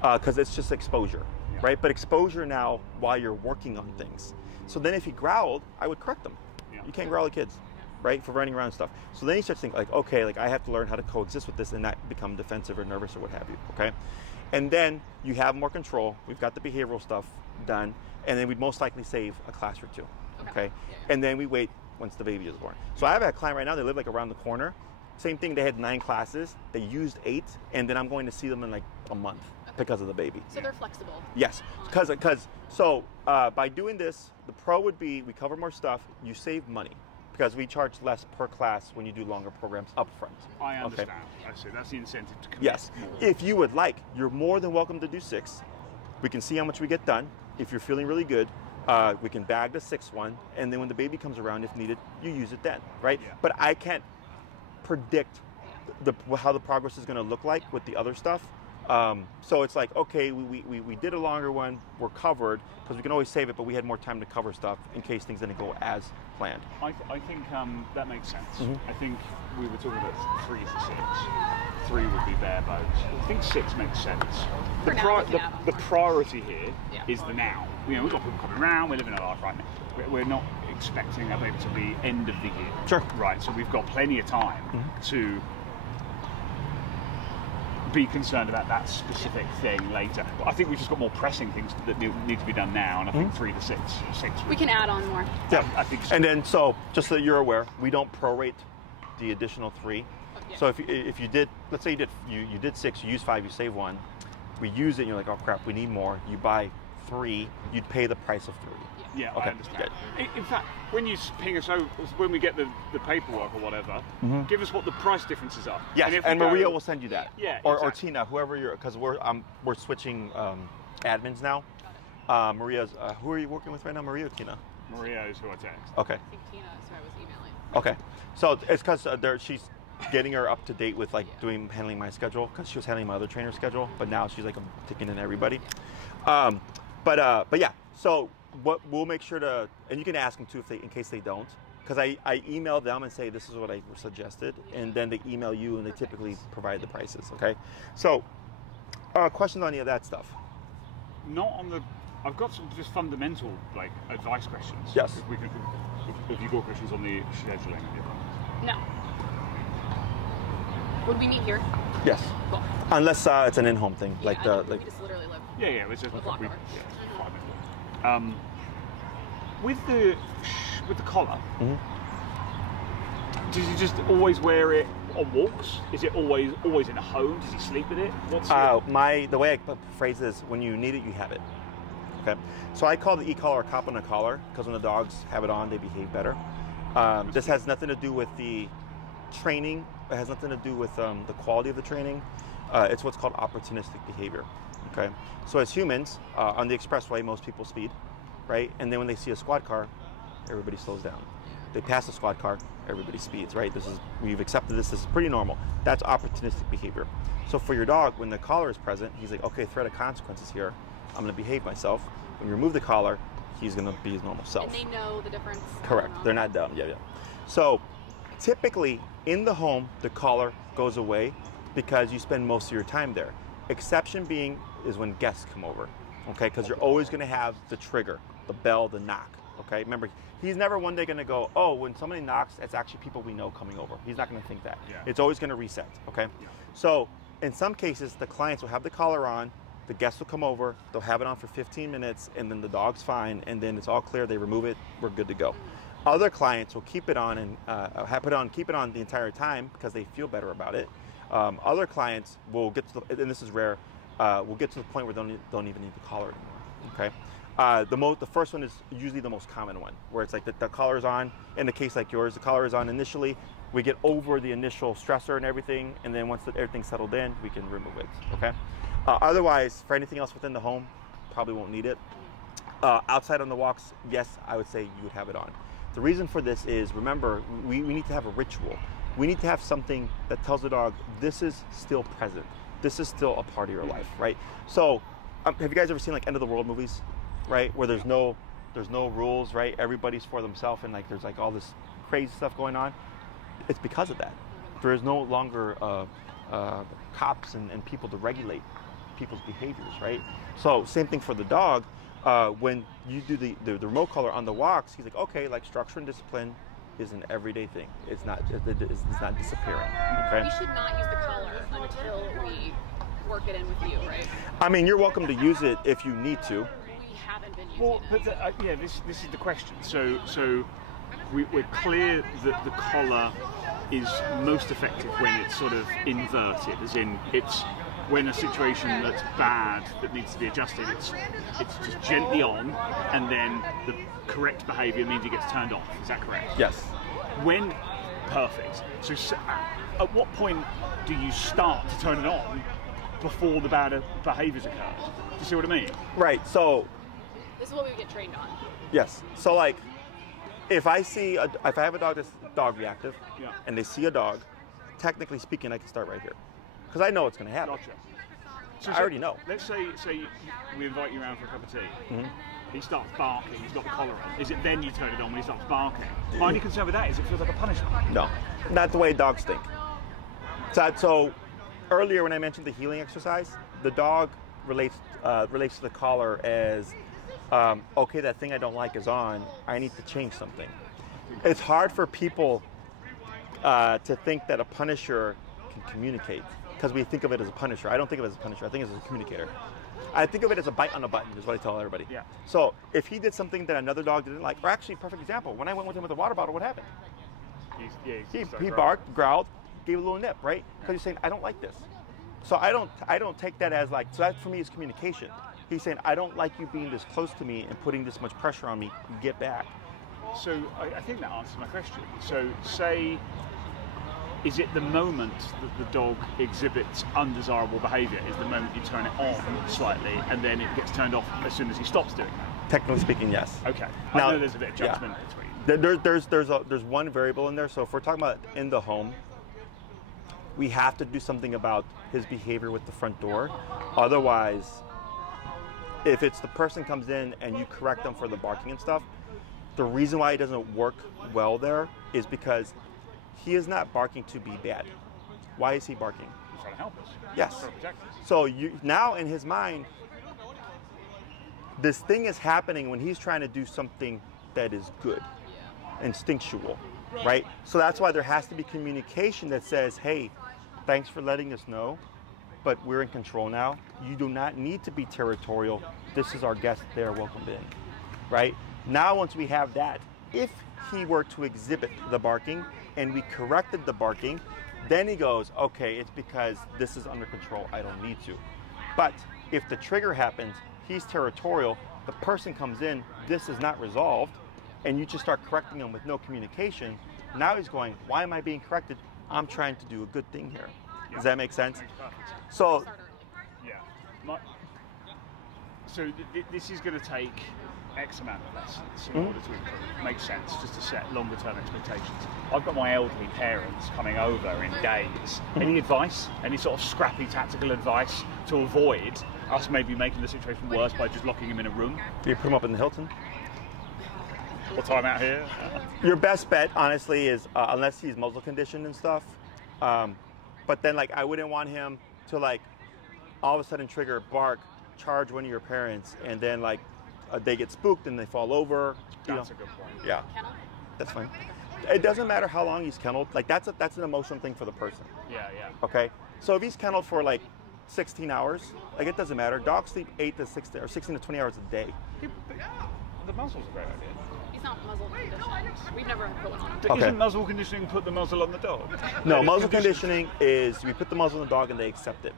because it's just exposure, right? But exposure now while you're working on things. So then if he growled, I would correct them. You can't growl at kids, right? For running around and stuff. So then he starts thinking like, okay, like I have to learn how to coexist with this and not become defensive or nervous or what have you, okay? And then you have more control. We've got the behavioral stuff done, and then we'd most likely save a class or 2, okay? And then we wait once the baby is born. So I have a client right now, they live like around the corner. Same thing, they had 9 classes, they used 8, and then I'm going to see them in like a month because of the baby. So they're flexible. Yes, so by doing this, the pro would be we cover more stuff, you save money, because we charge less per class when you do longer programs up front. I understand, okay. I see, that's the incentive to commit. Yes, more. If you would like, you're more than welcome to do 6. We can see how much we get done. If you're feeling really good, we can bag the 6th one, and then when the baby comes around, if needed, you use it then, right? Yeah. But I can't predict how the progress is going to look like with the other stuff. So it's like, okay, we did a longer one, we're covered, because we can always save it, but we had more time to cover stuff in case things didn't go as planned. I think that makes sense. I think we were talking about 3 to 6. 3 would be bare bones. I think 6 makes sense. The priority here is the now. You know, we've got people coming around, we're living our life right now. We're not expecting our baby to be end of the year. Sure. Right, so we've got plenty of time to be concerned about that specific thing later. But I think we've just got more pressing things that need to be done now, and I think 3 to 6. We can add on more. Yeah, I think so. And then, so just so that you're aware, we don't prorate the additional 3. So if you did, let's say you did 6, you use 5, you save 1. We use it, and you're like, oh crap, we need more. You buy 3, you'd pay the price of 3. Yeah, okay. I understand. In fact, when you ping us over, when we get the paperwork or whatever, give us what the price differences are. Yes, and Maria will send you that. Yeah, or Tina, whoever you're, because we're switching admins now. Maria's, who are you working with right now, Maria or Tina? Maria is who I text. Okay. I think Tina is who I was emailing. Okay, so it's because she's getting her up to date with like handling my schedule, because she was handling my other trainer's schedule, but now she's like taking in everybody. But yeah, so what we'll make sure to, and you can ask them too in case they don't, because I email them and say this is what I suggested, and then they email you and they typically provide the prices. Okay, so questions on any of that stuff? Not on the. I've got some just fundamental like advice questions. Yes. Have you got questions on the scheduling? No. Would we meet here? Yes. Cool. Unless it's an in-home thing, Yeah, like we just literally live. Yeah, yeah. It's just A block over. With the collar, Mm-hmm. does he just always wear it on walks? Is it always in a home? Does he sleep with it? What's the way I phrase this, when you need it, you have it. Okay. So I call the e-collar a cop on a collar because when the dogs have it on, they behave better. This has nothing to do with the training. It has nothing to do with the quality of the training. It's what's called opportunistic behavior. Okay. So as humans, on the expressway, most people speed, right? And then when they see a squad car, everybody slows down. They pass a squad car, everybody speeds, right? We've accepted this is pretty normal. That's opportunistic behavior. So for your dog, when the collar is present, he's like, okay, threat of consequences here. I'm gonna behave myself. When you remove the collar, he's gonna be his normal self. And they know the difference. Correct, they're not dumb, yeah. So typically in the home, the collar goes away because you spend most of your time there. Exception being is when guests come over, okay? Because you're always gonna have the trigger, the bell, the knock, okay? Remember, he's never one day gonna go, oh, when somebody knocks, it's actually people we know coming over. He's not gonna think that. Yeah. It's always gonna reset, okay? Yeah. So in some cases, the clients will have the collar on, the guests will come over, they'll have it on for 15 minutes, and then the dog's fine, and then it's all clear, they remove it, we're good to go. Other clients will keep it on and keep it on the entire time because they feel better about it. Other clients will get to and this is rare, will get to the point where they don't even need the collar anymore, okay? The first one is usually the most common one, where it's like the collar's on. In a case like yours, the collar is on initially. We get over the initial stressor and everything, and then once everything's settled in, we can remove it, okay? Otherwise, for anything else within the home, probably won't need it. Outside on the walks, yes, I would say you would have it on. The reason for this is, remember, we need to have a ritual. We need to have something that tells the dog, this is still present. This is still a part of your life, right? So, have you guys ever seen like end of the world movies, right? Where there's no rules, right? Everybody's for themselves, and like there's like all this crazy stuff going on. It's because of that. There is no longer cops and people to regulate people's behaviors, right? So same thing for the dog. When you do the remote collar on the walks, he's like, okay, like structure and discipline is an everyday thing. It's not disappearing. Okay. We should not use the collar until we work it in with you, right? I mean, you're welcome to use it if you need to. We haven't been using it. But yeah, this is the question. So we're clear that the collar is most effective when it's sort of inverted, as in it's when a situation that's bad that needs to be adjusted, it's just gently on, and then the correct behaviour means it gets turned off. Is that correct? Yes. When perfect. So at what point do you start to turn it on before the bad behaviours occur? Do you see what I mean? Right. So this is what we get trained on. Yes. So like, if I have a dog that's dog reactive, yeah, and they see a dog, technically speaking, I can start right here, because I know it's going to happen. Gotcha. So I already know. Let's say we invite you around for a cup of tea. Mm-hmm. He starts barking. He's got the collar on. Is it then you turn it on when he starts barking? My only concern with that is it feels like a punishment. No, not the way dogs think. So earlier when I mentioned the healing exercise, the dog relates to the collar as, okay, that thing I don't like is on. I need to change something. It's hard for people to think that a punisher can communicate, because we think of it as a punisher. I don't think of it as a punisher. I think of it as a communicator. I think of it as a bite on a button, is what I tell everybody. Yeah. So if he did something that another dog didn't like, or actually, perfect example, when I went with him with a water bottle, what happened? He barked, growled, gave a little nip, right? Because he's saying, I don't like this. So I don't take that as like, so that for me is communication. He's saying, I don't like you being this close to me and putting this much pressure on me. Get back. So I think that answers my question. So say, is it the moment that the dog exhibits undesirable behaviour is the moment you turn it on slightly and then it gets turned off as soon as he stops doing that? Technically speaking, yes. Okay. Now, I know there's a bit of judgment between. There's one variable in there. So if we're talking about in the home, we have to do something about his behavior with the front door. Otherwise, if it's the person comes in and you correct them for the barking and stuff, the reason why it doesn't work well there is because he is not barking to be bad. Why is he barking? He's trying to help us. Yes. He's trying to protect us. So now in his mind, this thing is happening when he's trying to do something that is good, instinctual, right? So that's why there has to be communication that says, hey, thanks for letting us know, but we're in control now. You do not need to be territorial. This is our guest. They're welcomed in, right? Now, once we have that, if he were to exhibit the barking and we corrected the barking, then he goes, okay, it's because this is under control. I don't need to. But if the trigger happens, he's territorial, the person comes in, this is not resolved, and you just start correcting him with no communication, now he's going, why am I being corrected? I'm trying to do a good thing here. Does that make sense? So, yeah. So this is going to take X amount of lessons in order to improve. Makes sense, just to set longer term expectations. I've got my elderly parents coming over in days. Any advice? Any sort of scrappy tactical advice to avoid us maybe making the situation worse by just locking him in a room? you put him up in the Hilton. What time out here? Your best bet, honestly, is unless he's muzzle conditioned and stuff. But then, like, I wouldn't want him to, like, all of a sudden trigger, bark, charge one of your parents, and then, like, they get spooked and they fall over. That's a good point. Yeah, that's fine. It doesn't matter how long he's kenneled. Like, that's an emotional thing for the person. Yeah, yeah. Okay, so if he's kenneled for like 16 hours, like, it doesn't matter. Dogs sleep 8 to 16 or 16 to 20 hours a day. The muzzle's a great idea. He's not muzzle conditioned. We've never put one on him. Okay. Isn't muzzle conditioning put the muzzle on the dog? No, muzzle conditioning is we put the muzzle on the dog and they accept it.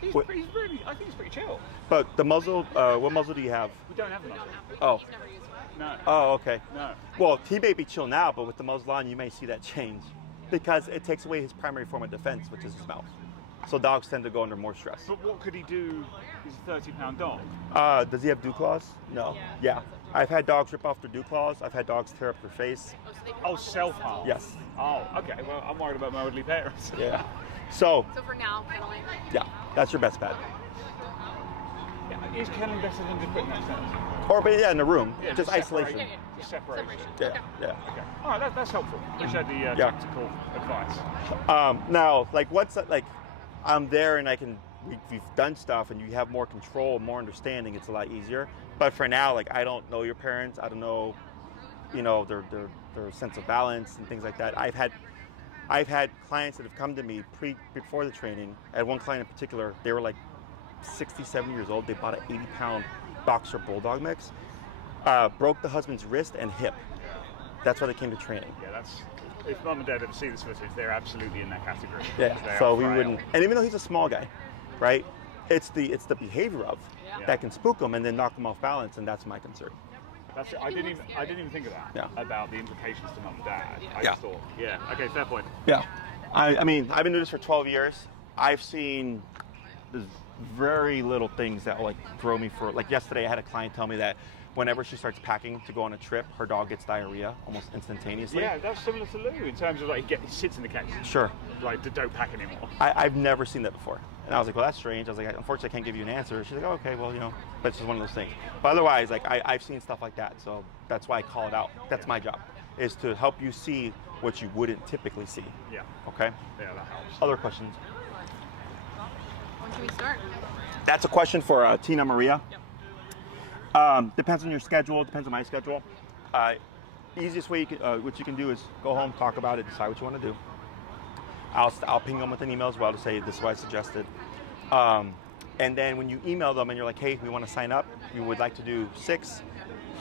He's really, I think he's pretty chill. But the muzzle, what muzzle do you have? We don't have the muzzle. Oh. He's never used one. No. Oh, okay. No. Well, he may be chill now, but with the muzzle on, you may see that change because it takes away his primary form of defense, which is his mouth. So dogs tend to go under more stress. But what could he do? He's a 30-pound dog. Does he have dew claws? No. Yeah. I've had dogs rip off their dew claws. I've had dogs tear up their face. Oh, self-harm? Yes. Oh, okay. Well, I'm worried about my elderly parents. Yeah. So for now, kenneling. yeah, that's your best bet. Yeah, is kenneling better than just putting upstairs? Or, but yeah, in a room, Yeah, just isolation. Just separation. Yeah, Okay. yeah. Okay. All right, that's helpful. Appreciate the tactical advice. Now, like, like, I'm there and we've done stuff and you have more control, more understanding, it's a lot easier. But for now, like, I don't know your parents, I don't know, their sense of balance and things like that. I've had clients that have come to me before the training. I had one client in particular, they were like 60, 70 years old. They bought an 80-pound boxer bulldog mix, broke the husband's wrist and hip. That's why they came to training. Yeah, that's. If mum and dad ever see this footage, they're absolutely in that category. Yeah. So we wouldn't. And even though he's a small guy, right? It's the behavior of that can spook him and then knock him off balance, and that's my concern. That's it. I didn't even think of that. About the implications to mum and dad. I just thought, okay, fair point. Yeah. I mean, I've been doing this for 12 years. I've seen there's very little things that will, like, throw me for. Like, yesterday, I had a client tell me that whenever she starts packing to go on a trip, her dog gets diarrhea almost instantaneously. Yeah, that's similar to Lou in terms of, like, he sits in the cage. Sure. Like, don't pack anymore. I've never seen that before. And I was like, well, that's strange. I was like, unfortunately, I can't give you an answer. She's like, oh, okay, well, that's just one of those things. But otherwise, like, I've seen stuff like that. So that's why I call it out. That's my job, is to help you see what you wouldn't typically see. Yeah. Okay? Yeah, that helps. Other questions? When can we start? That's a question for Tina Maria. Yep. Depends on your schedule, depends on my schedule. Easiest way what you can do is go home, talk about it, decide what you want to do. I'll ping them with an email as well to say this is what I suggested. And then when you email them and you're like, hey, we want to sign up, you would like to do 6,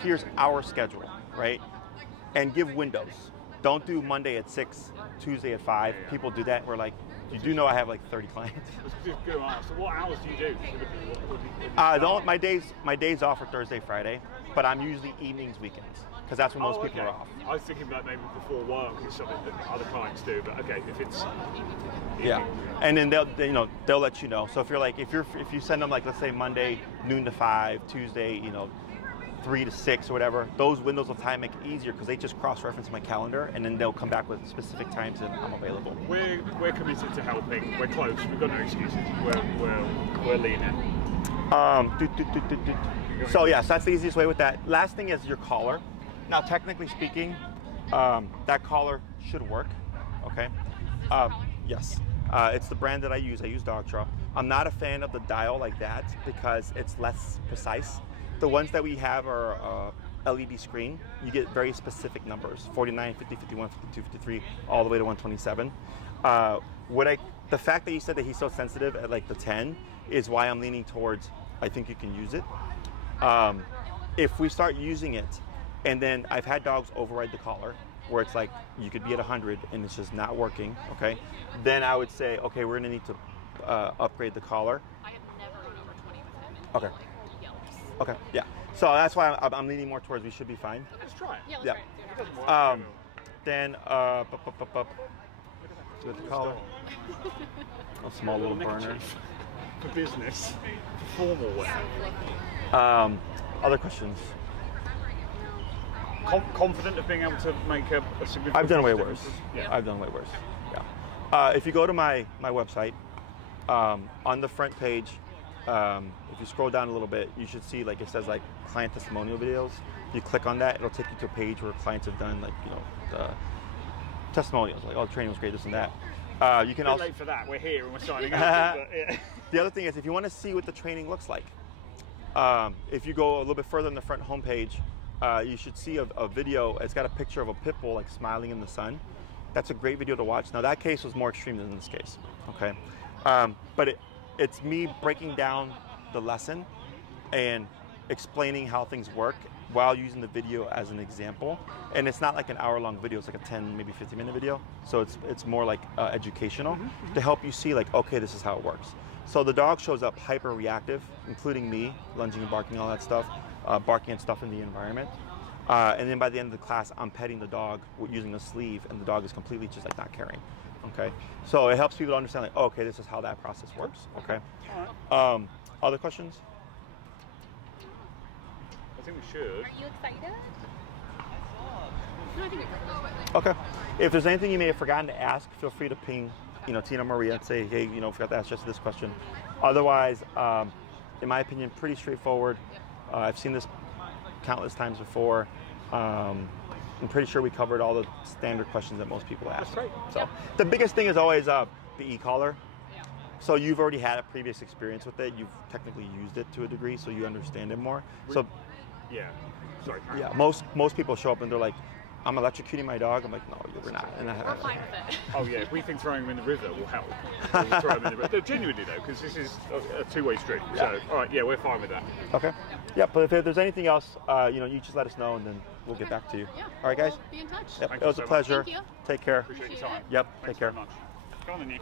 here's our schedule, right? And give windows. Don't do Monday at 6, Tuesday at 5. Yeah. People do that. We're like, you do know I have like 30 clients. Just go on. So what hours do you do? My days off are Thursday, Friday, but I'm usually evenings, weekends, because that's when most people are off. I was thinking about maybe before work is something that other clients do, but okay, if it's yeah, and then they'll let you know. So if you're like if you send them, like, let's say Monday noon to 5, Tuesday 3 to 6 or whatever, those windows of time make it easier because they just cross-reference my calendar, and then they'll come back with specific times that I'm available. We're committed to helping. We're close. We've got no excuses. We're leaning. So yes, that's the easiest way with that. Last thing is your collar. Now, technically speaking, that collar should work. Okay. Yes. It's the brand that I use. I use Dogtra. I'm not a fan of the dial like that because it's less precise. The ones that we have are LED screen. You get very specific numbers: 49, 50, 51, 52, 53, all the way to 127. the fact that you said that he's so sensitive at like the 10 is why I'm leaning towards, I think you can use it. If we start using it, and then I've had dogs override the collar, where it's like you could be at 100 and it's just not working, okay? Then I would say, okay, we're gonna need to upgrade the collar. I have never gone over 20 with him. And Okay. Like, yelps. Okay, yeah. So that's why I'm leaning more towards we should be fine. Let's try it. Yeah, let's Yeah. try it. It doesn't work. Then, with the collar. A small little burner. For business, for formal wear. Other questions? Confident of being able to make a significant I've done way difference? worse. Yeah. I've done way worse. Yeah. If you go to my website, on the front page, if you scroll down a little bit, you should see like it says like client testimonial videos. If you click on that, it'll take you to a page where clients have done like the testimonials, like, oh, the training was great, this and that. You can also late for that. We're here and we're signing up. But, yeah. The other thing is, if you want to see what the training looks like, if you go a little bit further on the front homepage, you should see a video. It's got a picture of a pit bull like smiling in the sun. That's a great video to watch. Now that case was more extreme than this case, okay? But it's me breaking down the lesson and explaining how things work while using the video as an example. And it's not like an hour-long video, it's like a 10, maybe 15-minute video. So it's more like educational to help you see like, okay, this is how it works. So the dog shows up hyper reactive, including me, lunging and barking, all that stuff, barking at stuff in the environment. And then by the end of the class, I'm petting the dog using a sleeve, and the dog is completely just like not caring. Okay, so it helps people to understand like, oh, okay, this is how that process works. Okay. Other questions? I think we should. Are you excited? No, I think we covered it. Okay. If there's anything you may have forgotten to ask, feel free to ping, Tina Maria and say, hey, forgot to ask just this question. Otherwise, in my opinion, pretty straightforward. I've seen this countless times before. I'm pretty sure we covered all the standard questions that most people ask. That's right. So the biggest thing is always the e-collar. So you've already had a previous experience with it. You've technically used it to a degree, so you understand it more. So yeah. Sorry. yeah, most people show up and they're like, I'm electrocuting my dog. I'm like, no, you're not. And We're fine with it. Oh yeah, if we think throwing him in the river will help, we'll throw him in the river. No, genuinely though, because this is a two-way street. So all right, yeah, we're fine with that. Okay. Yeah, but if there's anything else, you just let us know, and then we'll get back to you. Yeah. All right, guys. We'll be in touch. Yep, Thank it you was so a much. pleasure. Thank you. Take care. Appreciate your time. Yep. Thanks Take care. very much. Go on then, you.